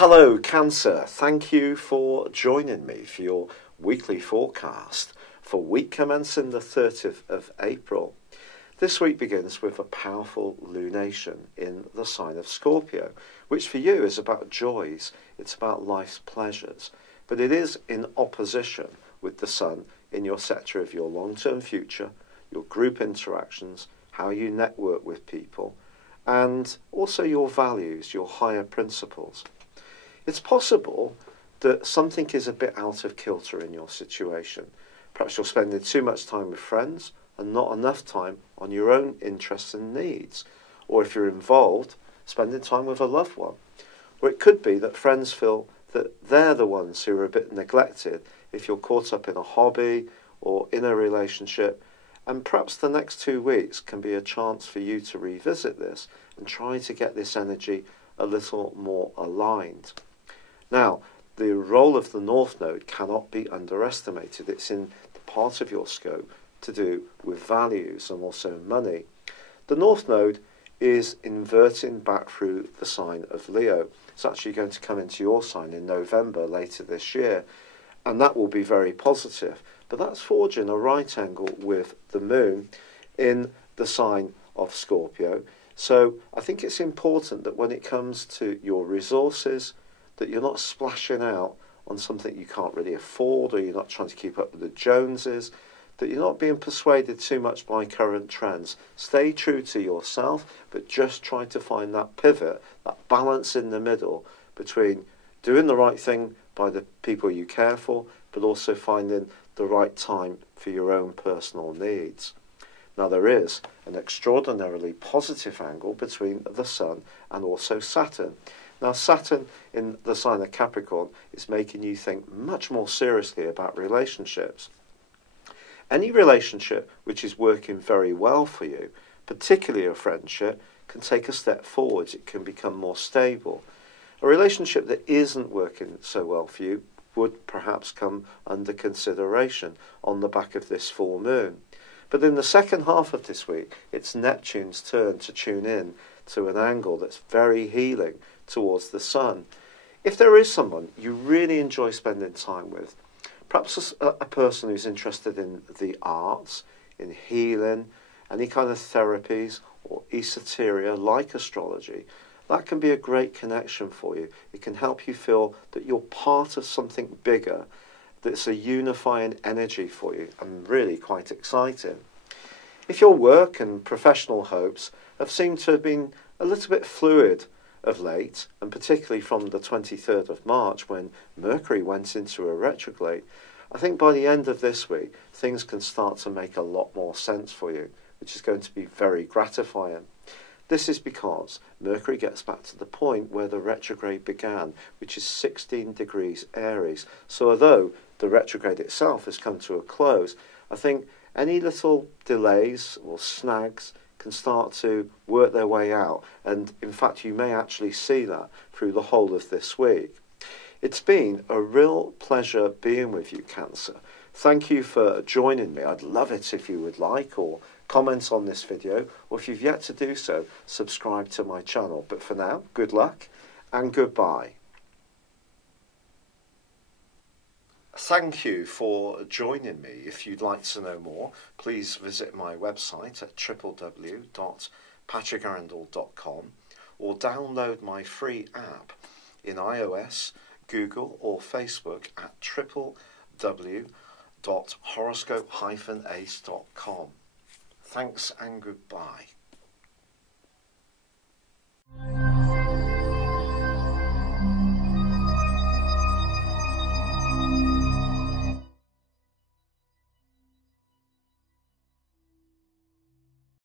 Hello Cancer, thank you for joining me for your weekly forecast for week commencing the 30th of April. This week begins with a powerful lunation in the sign of Scorpio, which for you is about joys, it's about life's pleasures, but it is in opposition with the Sun in your sector of your long-term future, your group interactions, how you network with people, and also your values, your higher principles. It's possible that something is a bit out of kilter in your situation. Perhaps you're spending too much time with friends and not enough time on your own interests and needs. Or if you're involved, spending time with a loved one. Or it could be that friends feel that they're the ones who are a bit neglected if you're caught up in a hobby or in a relationship. And perhaps the next 2 weeks can be a chance for you to revisit this and try to get this energy a little more aligned. Now, the role of the North Node cannot be underestimated. It's in the part of your scope to do with values and also money. The North Node is inverting back through the sign of Leo. It's actually going to come into your sign in November later this year, and that will be very positive. But that's forging a right angle with the Moon in the sign of Scorpio. So I think it's important that when it comes to your resources, that you're not splashing out on something you can't really afford, or you're not trying to keep up with the Joneses, that you're not being persuaded too much by current trends. Stay true to yourself, but just try to find that pivot, that balance in the middle between doing the right thing by the people you care for, but also finding the right time for your own personal needs. Now, there is an extraordinarily positive angle between the Sun and also Saturn. Now, Saturn in the sign of Capricorn is making you think much more seriously about relationships. Any relationship which is working very well for you, particularly a friendship, can take a step forwards. It can become more stable. A relationship that isn't working so well for you would perhaps come under consideration on the back of this full moon. But in the second half of this week, it's Neptune's turn to tune in to an angle that's very healing towards the Sun. If there is someone you really enjoy spending time with, perhaps a person who's interested in the arts, in healing, any kind of therapies or esoteria like astrology, that can be a great connection for you. It can help you feel that you're part of something bigger, that's a unifying energy for you, and really quite exciting. If your work and professional hopes have seemed to have been a little bit fluid of late, and particularly from the 23rd of March when Mercury went into a retrograde, I think by the end of this week things can start to make a lot more sense for you, which is going to be very gratifying. This is because Mercury gets back to the point where the retrograde began, which is 16 degrees Aries. So although the retrograde itself has come to a close, I think any little delays or snags can start to work their way out. And in fact, you may actually see that through the whole of this week. It's been a real pleasure being with you, Cancer. Thank you for joining me. I'd love it if you would like or comment on this video, or if you've yet to do so, subscribe to my channel. But for now, good luck and goodbye. Thank you for joining me. If you'd like to know more, please visit my website at www.patrickarundell.com or download my free app in iOS, Google or Facebook at www.horoscope-ace.com. Thanks and goodbye.